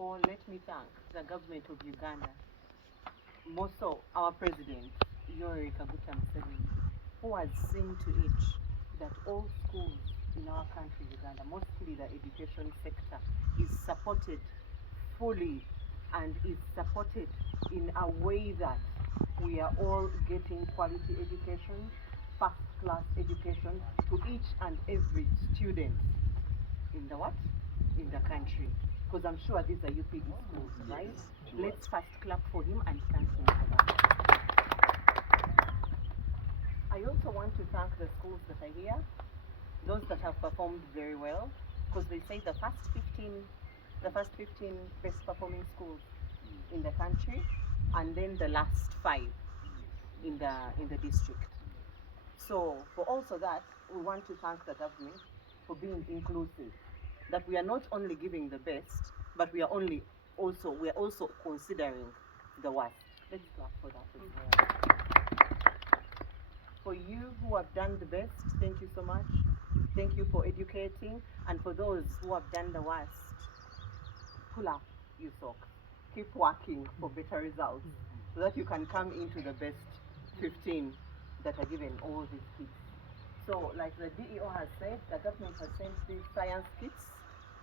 all, let me thank the government of Uganda, more so our president, Yoweri Kaguta Museveni, who has seen to it that all schools in our country, Uganda, mostly the education sector, is supported fully and is supported in a way that we are all getting quality education, first-class education to each and every student in the what? In the country. Because I'm sure these are UPE schools, right? Let's first clap for him and thank him for that. I also want to thank the schools that are here, those that have performed very well, because they say the first 15 best performing schools in the country, and then the last 5 in the district. So for also that, we want to thank the government for being inclusive. That we are not only giving the best, but we are also considering the worst. Let's clap for that as well. For you who have done the best, thank you so much. Thank you for educating, and for those who have done the worst, pull up your socks. Keep working for better results, so that you can come into the best 15 that are given all these kits. So, like the DEO has said, the government has sent these science kits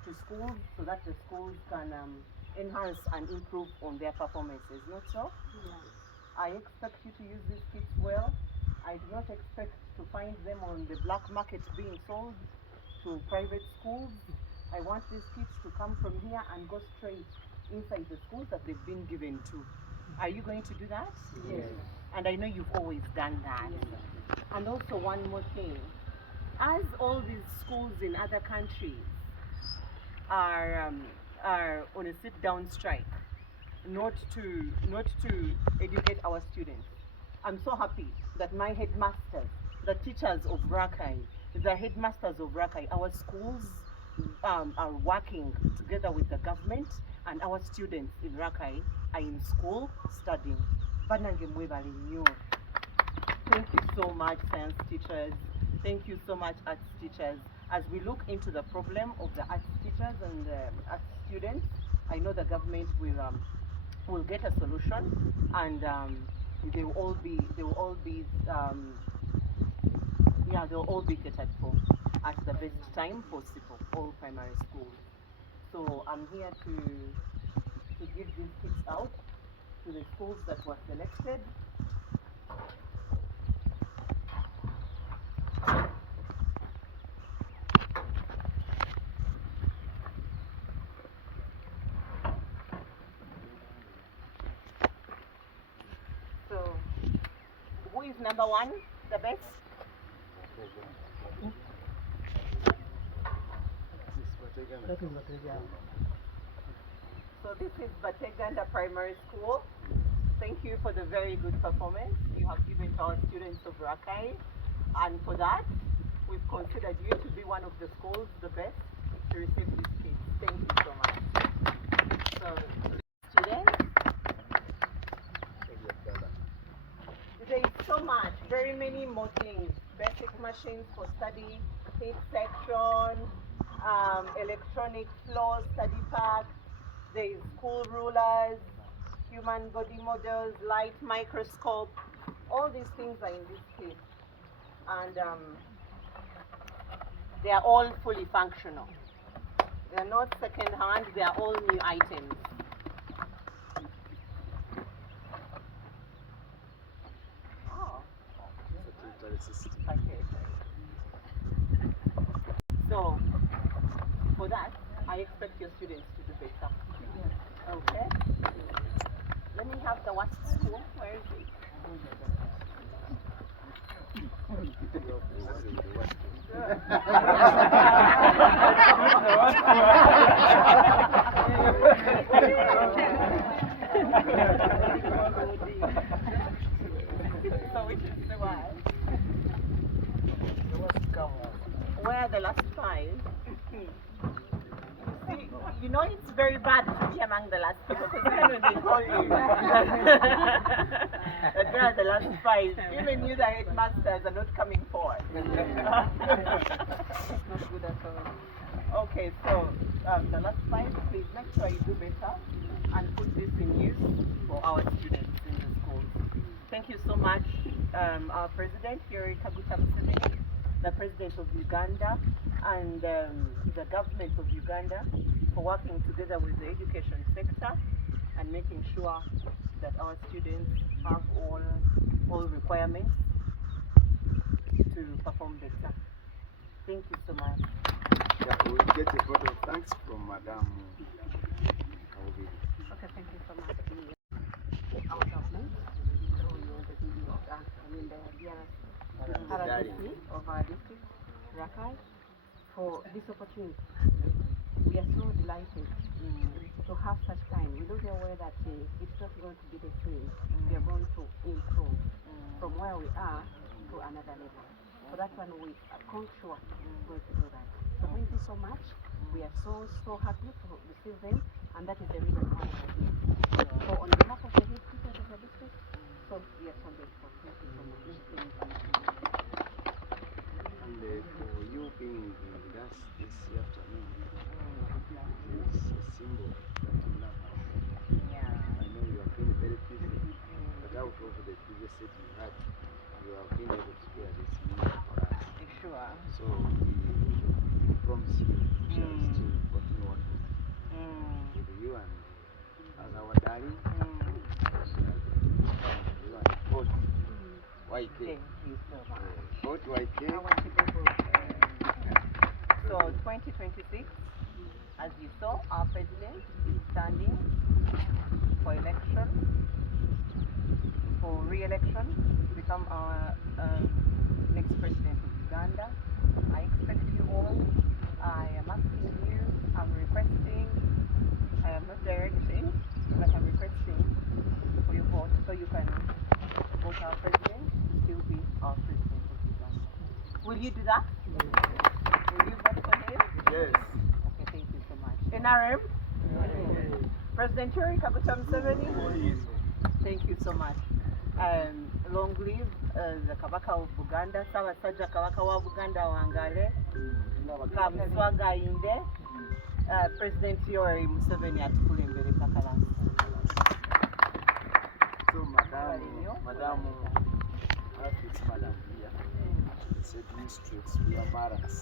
to schools so that the schools can enhance and improve on their performances, not so? Yes. I expect you to use these kits well. I do not expect to find them on the black market being sold to private schools. I want these kits to come from here and go straight inside the schools that they've been given to. Are you going to do that? Yes. And I know you've always done that. Yes. And also one more thing. As all these schools in other countries are on a sit-down strike, not to educate our students, I'm so happy that my headmasters, the teachers of Rakai, the headmasters of Rakai, our schools are working together with the government, and our students in Rakai are in school studying. Thank you so much, science teachers. Thank you so much, arts teachers. As we look into the problem of the arts teachers and the arts students, I know the government will get a solution, and they'll all be catered for at the best time possible, all primary schools. So I'm here to give these kits out to the schools that were selected. So, who is number 1, the best? So this is Bateganda Primary School. Thank you for the very good performance you have given to our students of Rakai. And for that, we've considered you to be one of the schools, the best, to receive these kits. Thank you so much. So, students, there is so much, very many more things. Basic machines for study, heat section, electronic floor study pack, there is school rulers, human body models, light microscope. All these things are in this kit, and they are all fully functional. They are not second hand, they are all new items. Oh. Okay. So, for that, I expect your students to do better. Okay? Let me have the worst school. Where is it? So which is the worst? Where are the last 5? See, you know it's very bad to be among the last people, because even when they call you, that where are the last 5? Even you, the headmasters, are not coming forward. Not good at all. Okay, so the last slide, please make sure you do better and put this in use for our students in the schools. Thank you so much, our president, Yoweri Kaguta Museveni, the president of Uganda, and the government of Uganda for working together with the education sector and making sure that our students have all requirements to perform the exam. Thank you so much. Yeah, we'll get a vote of thanks from Madam Obuweereza. Okay, thank you so much. Our government, so you're the DD, the RDC of our district, Rakai, for this opportunity. We are so delighted to have such time. We know very well that it's not going to be the same. We are going to improve from where we are to another level. So that one we are sure we're going to do that. So thank you so much. We are so happy to receive them, and that is the reason why we're here. So on behalf of the head teachers of the district, so we are so grateful. Thank you so much. And for you being with us this afternoon, it's a symbol that you love us. Yeah. I know you have been very busy, but out of the busy set you had, you have been able to spare this minute for us. Sure. So we promise you we shall still continue working with you and as our darling, you are both YK. Thank you so much. Both YK. I want to go for So 2026, as you saw, our president is standing for election, for re-election, to become our next president of Uganda. I expect you all, I am asking you, I'm requesting, I am not directing, but I'm requesting for your vote so you can vote our president, still be our president of Uganda. Will you do that? Will you vote for him? Yes. Okay, thank you so much. NRM? Yes. President Yoweri Kaguta Museveni? Thank you so much. Long live the Kabaka of Buganda, Ssaabasajja Kabaka wa Buganda wangale, Kamuswaga inde, President Yoweri Museveni atukulembere kakalasi. So Madam, it's Madam here. It's administrates we are RDC.